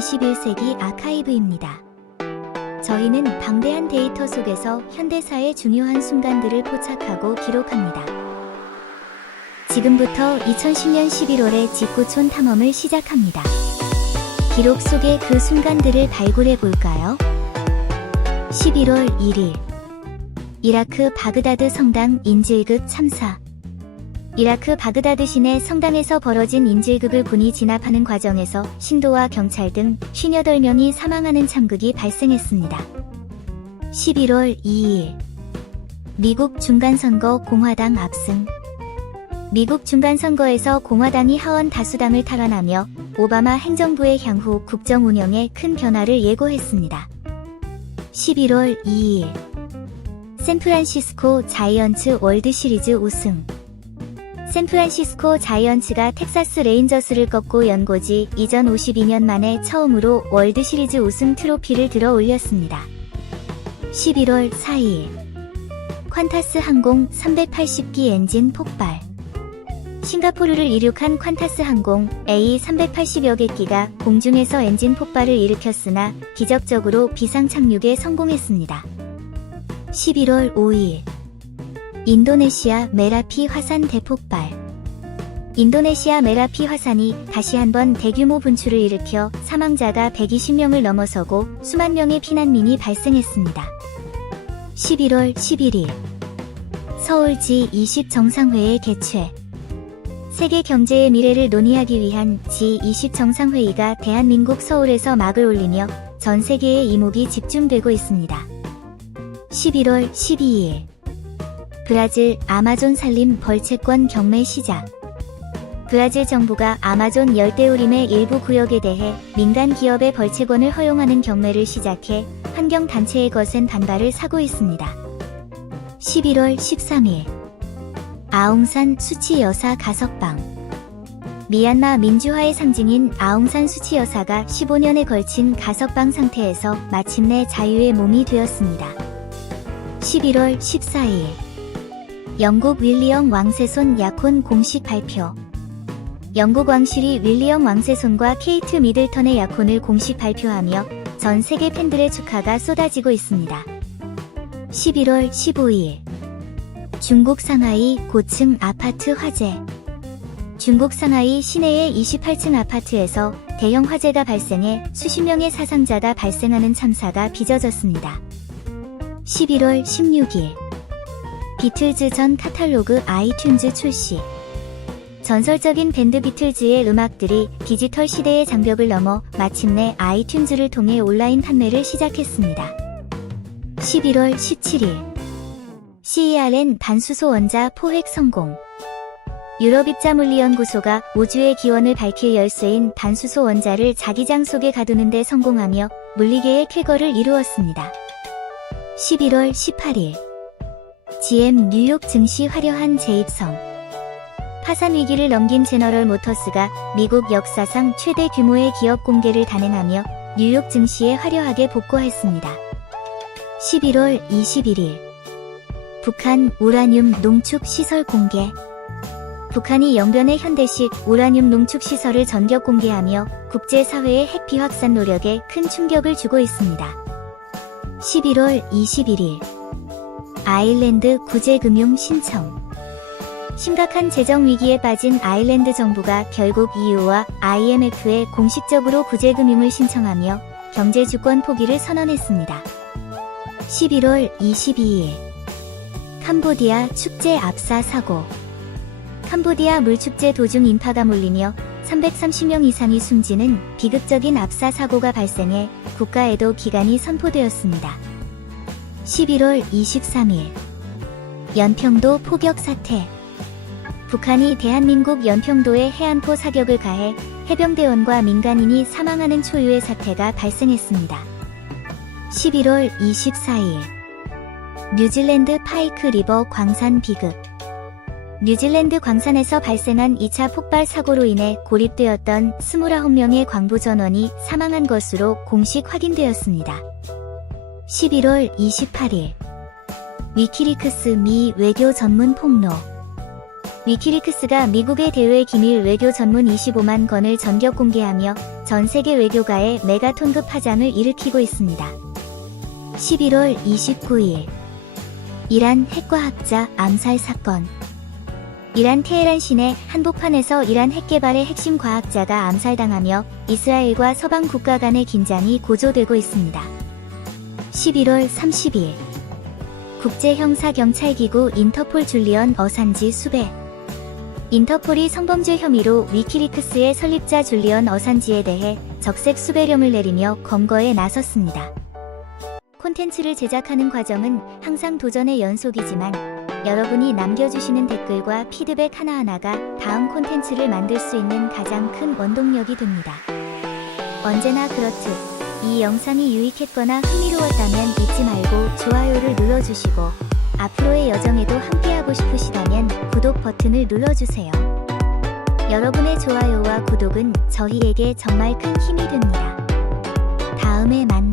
21세기 아카이브입니다. 저희는 방대한 데이터 속에서 현대사의 중요한 순간들을 포착하고 기록합니다. 지금부터 2010년 11월에 직구촌 탐험을 시작합니다. 기록 속의 그 순간들을 발굴해 볼까요? 11월 1일 이라크 바그다드 성당 인질극 참사 이라크 바그다드 시내 성당에서 벌어진 인질극을 군이 진압하는 과정에서 신도와 경찰 등 58명이 사망하는 참극이 발생했습니다. 11월 2일 미국 중간선거 공화당 압승 미국 중간선거에서 공화당이 하원 다수당을 탈환하며 오바마 행정부의 향후 국정 운영에 큰 변화를 예고했습니다. 11월 2일 샌프란시스코 자이언츠 월드 시리즈 우승 샌프란시스코 자이언츠가 텍사스 레인저스를 꺾고 연고지 이전 52년 만에 처음으로 월드 시리즈 우승 트로피를 들어 올렸습니다. 11월 4일 퀀타스 항공 380기 엔진 폭발 싱가포르를 이륙한 퀀타스 항공 A 380여 개기가 공중에서 엔진 폭발을 일으켰으나 기적적으로 비상 착륙에 성공했습니다. 11월 5일 인도네시아 메라피 화산 대폭발 인도네시아 메라피 화산이 다시 한번 대규모 분출을 일으켜 사망자가 120명을 넘어서고 수만 명의 피난민이 발생했습니다. 11월 11일 서울 G20 정상회의 개최 세계 경제의 미래를 논의하기 위한 G20 정상회의가 대한민국 서울에서 막을 올리며 전 세계의 이목이 집중되고 있습니다. 11월 12일 브라질 아마존 산림 벌채권 경매 시작 브라질 정부가 아마존 열대우림의 일부 구역에 대해 민간 기업의 벌채권을 허용하는 경매를 시작해 환경단체의 거센 반발을 사고 있습니다. 11월 13일 아웅산 수치 여사 가석방 미얀마 민주화의 상징인 아웅산 수치 여사가 15년에 걸친 가석방 상태에서 마침내 자유의 몸이 되었습니다. 11월 14일 영국 윌리엄 왕세손 약혼 공식 발표 영국 왕실이 윌리엄 왕세손과 케이트 미들턴의 약혼을 공식 발표하며 전 세계 팬들의 축하가 쏟아지고 있습니다. 11월 15일 중국 상하이 고층 아파트 화재 중국 상하이 시내의 28층 아파트에서 대형 화재가 발생해 수십 명의 사상자가 발생하는 참사가 빚어졌습니다. 11월 16일 비틀즈 전 카탈로그 아이튠즈 출시 전설적인 밴드 비틀즈의 음악들이 디지털 시대의 장벽을 넘어 마침내 아이튠즈를 통해 온라인 판매를 시작했습니다. 11월 17일 CERN 반수소 원자 포획 성공 유럽 입자물리 연구소가 우주의 기원을 밝힐 열쇠인 반수소 원자를 자기장 속에 가두는 데 성공하며 물리계의 쾌거를 이루었습니다. 11월 18일 GM 뉴욕 증시 화려한 재입성 파산 위기를 넘긴 제너럴 모터스가 미국 역사상 최대 규모의 기업 공개를 단행하며 뉴욕 증시에 화려하게 복구했습니다. 11월 21일 북한 우라늄 농축 시설 공개 북한이 영변의 현대식 우라늄 농축 시설을 전격 공개하며 국제사회의 핵 비확산 노력에 큰 충격을 주고 있습니다. 11월 21일 아일랜드 구제금융 신청 심각한 재정 위기에 빠진 아일랜드 정부가 결국 EU와 IMF에 공식적으로 구제금융을 신청하며 경제 주권 포기를 선언했습니다. 11월 22일 캄보디아 축제 압사 사고 캄보디아 물축제 도중 인파가 몰리며 330명 이상이 숨지는 비극적인 압사 사고가 발생해 국가에도 기간이 선포되었습니다. 11월 23일 연평도 포격 사태 북한이 대한민국 연평도에 해안포 사격을 가해 해병대원과 민간인이 사망하는 초유의 사태가 발생했습니다. 11월 24일 뉴질랜드 파이크 리버 광산 비극 뉴질랜드 광산에서 발생한 2차 폭발 사고로 인해 고립되었던 29명의 광부 전원이 사망한 것으로 공식 확인되었습니다. 11월 28일 위키리크스 미 외교 전문 폭로 위키리크스가 미국의 대외 기밀 외교 전문 25만 건을 전격 공개하며 전 세계 외교가의 메가톤급 파장을 일으키고 있습니다. 11월 29일 이란 핵과학자 암살 사건 이란 테헤란 시내 한복판에서 이란 핵 개발의 핵심 과학자가 암살당하며 이스라엘과 서방 국가 간의 긴장이 고조되고 있습니다. 11월 30일 국제형사경찰기구 인터폴 줄리언 어산지 수배 인터폴이 성범죄 혐의로 위키리크스의 설립자 줄리언 어산지에 대해 적색 수배령을 내리며 검거에 나섰습니다. 콘텐츠를 제작하는 과정은 항상 도전의 연속이지만 여러분이 남겨주시는 댓글과 피드백 하나하나가 다음 콘텐츠를 만들 수 있는 가장 큰 원동력이 됩니다. 언제나 그렇듯 이 영상이 유익했거나 흥미로웠다면 잊지 말고 좋아요를 눌러주시고 앞으로의 여정에도 함께하고 싶으시다면 구독 버튼을 눌러주세요. 여러분의 좋아요와 구독은 저희에게 정말 큰 힘이 됩니다. 다음에 만나요.